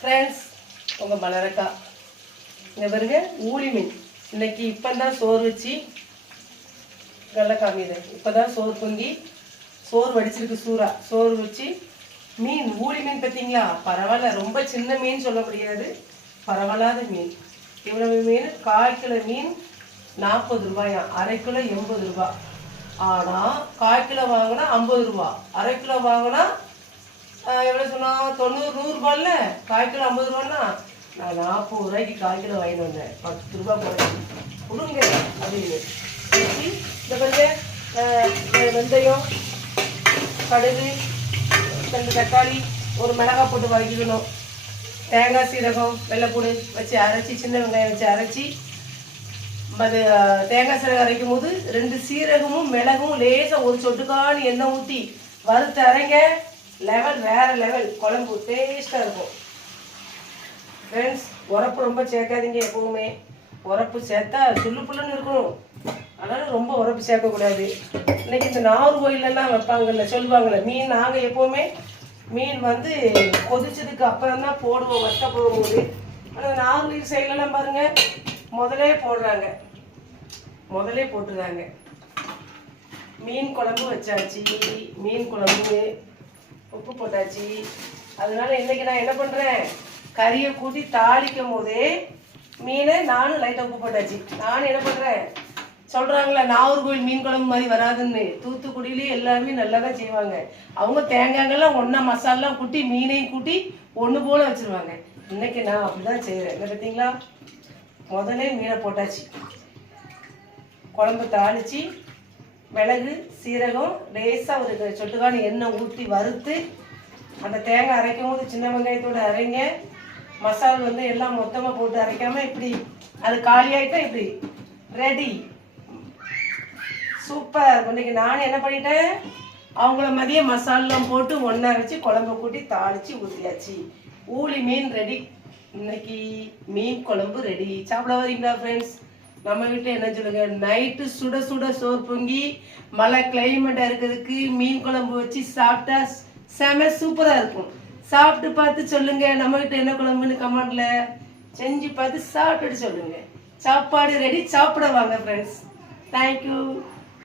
Friends, உங்கள் மலரக்கா இங்கே பாருங்க. ஊளி மீன் இன்னைக்கு இப்போ தான் சோறு வச்சு நல்லா காமிது. இப்போ தான் சோறு பொங்கி சோறு வடிச்சிருக்கு. சோறு வச்சு மீன் ஊளி மீன் பார்த்தீங்களா? பரவாயில்ல, ரொம்ப சின்ன மீன் சொல்ல முடியாது, பரவாயில்லாத மீன். இவ்வளவு மீன் 1/4 கிலோ மீன் 40 ரூபாயா, 1/2 கிலோ 80 ரூபா. ஆனால் 1/4 கிலோ வாங்கினா 50 ரூபா, 1/2 கிலோ வாங்கினா எவ்வளோ சொன்னா 90-100 ரூபாயில். 1/4 கிலோ 50 ரூபான்னா நான் 40 ரூபாய்க்கு 1/4 கிலோ வாங்கிட்டு வந்தேன். 10 ரூபா போடுறேன் கொடுங்க அப்படின்னு. இந்த பாருங்க, வெந்தயம், கடுகு, 2 தக்காளி, ஒரு மிளகாய் போட்டு வதக்கிக்கணும். தேங்காய், சீரகம், வெள்ளைப்பூடு வச்சு அரைச்சி, சின்ன வெங்காயம் வச்சு அரைச்சி, அது தேங்காய் சீரகம் அரைக்கும் போது 2 சீரகமும் மிளகும் லேசாக ஒரு சொட்டுக்கான எண்ணெய் ஊற்றி வறுத்து அரைங்க. லெவல் வேற லெவல், குழம்பு டேஸ்ட்டாக இருக்கும். ஃப்ரெண்ட்ஸ், உரப்பு ரொம்ப சேர்க்காதீங்க. எப்பவுமே உரப்பு சேர்த்தா சுள்ளு புல்லுன்னு இருக்கணும். அதனால் ரொம்ப உரப்பு சேர்க்கக்கூடாது. இன்னைக்கு இந்த நாகர்கோயிலெல்லாம் வைப்பாங்கல்ல, சொல்லுவாங்கள்ல மீன். நாங்கள் எப்போவுமே மீன் வந்து கொதிச்சதுக்கு அப்புறம் தான் போடுவோம் வத்த போடும்போது. ஆனால் நாகர்கோயில் சைட்லலாம் பாருங்கள், முதலே போட்டுருந்தாங்க. மீன் குழம்பு வச்சாச்சு, மீன் குழம்பு உப்பு போட்டாச்சு. அதனால இன்னைக்கு நான் என்ன பண்ணுறேன், கறியை கூட்டி தாளிக்கும் போதே மீனை நானும் லைட்டாக உப்பு போட்டாச்சு. நானும் என்ன பண்ணுறேன், சொல்கிறாங்களா நாகர்கோவில் மீன் குழம்பு மாதிரி வராதுன்னு. தூத்துக்குடியிலேயே எல்லாருமே நல்லா தான் செய்வாங்க. அவங்க தேங்காய்கள்லாம் ஒன்றா மசாலாம் கூட்டி மீனையும் கூட்டி ஒன்று போல் வச்சுருவாங்க. இன்னைக்கு நான் அப்படி தான் செய்கிறேன். என்ன பார்த்தீங்களா, முதலே மீனை போட்டாச்சு. குழம்பு தாளித்து மிளகு, சீரகம், லேசாக ஒரு சொட்டுக்கான எண்ணெய் ஊற்றி வறுத்து, அந்த தேங்காய் அரைக்கும் போது சின்ன வெங்காயத்தோடு அரைங்க. மசால் வந்து எல்லாம் மொத்தமாக போட்டு அரைக்காமல் இப்படி அது காலியாகிட்டா இப்படி ரெடி. சூப்பர். இன்னைக்கு நான் என்ன பண்ணிட்டேன், அவங்கள மதிய மசாலாம் போட்டு ஒன்றா வச்சு குழம்பு கூட்டி தாளித்து ஊற்றியாச்சு. ஊளி மீன் ரெடி. இன்னைக்கு மீன் குழம்பு ரெடி. சாப்பிட வரீங்களா ஃப்ரெண்ட்ஸ்? நம்ம வீட்டில் என்ன சொல்லுங்க, நைட்டு சுட சுட சோறு பொங்கி மழை கிளைமேட்டாக இருக்கிறதுக்கு மீன் குழம்பு வச்சு சாப்பிட்டா செம சூப்பராக இருக்கும். சாப்பிட்டு பார்த்து சொல்லுங்க நம்ம வீட்டில் என்ன குழம்புன்னு கமெண்ட்ல செஞ்சு பார்த்து சாப்பிட்டுட்டு சொல்லுங்க. சாப்பாடு ரெடி, சாப்பிட வாங்க ஃப்ரெண்ட்ஸ். தேங்க்யூ.